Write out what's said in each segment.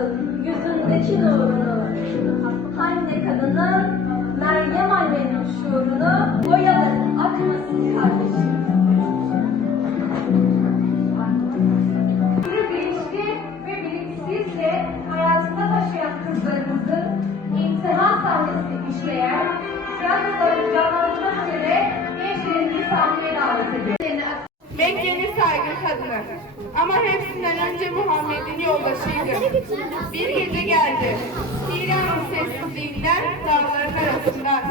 aksın yüzündeki nurunu. Hande kadının, Meryem annenin şuurunu boyalım akmasın kardeşim. Bilinçli ve bilinçsizce hayatında taşıyan kızlarımızın imtihan sahnesini işleyen, tiyatroları canlandırmak üzere gençlerimizi sahneye davet ediyor. Mekke'nin saygın kadını. Ama hepsinden önce Muhammed'in yoldaşıydı. Bir gece geldi. İran'ın sessizliğinden dağların arasından.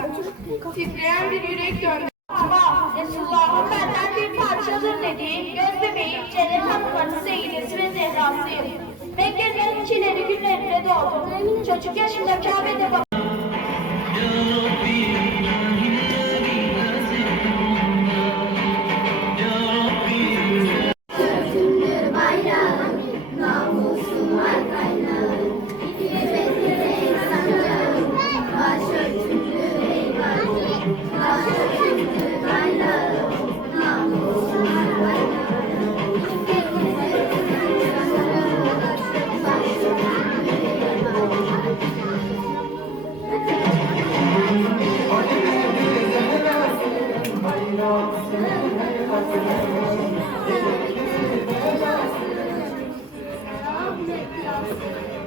Titreyen bir yürek döndü. Ama Resulullah'ın benden bir parçadır dediği göz bebeğim cennet hanımları Seyyidesi ve Zehra'sıyım. Mekke'nin çileri günlerinde doğdum. Çocuk yaşımda Kabe'de babam. Ahmet Yasin.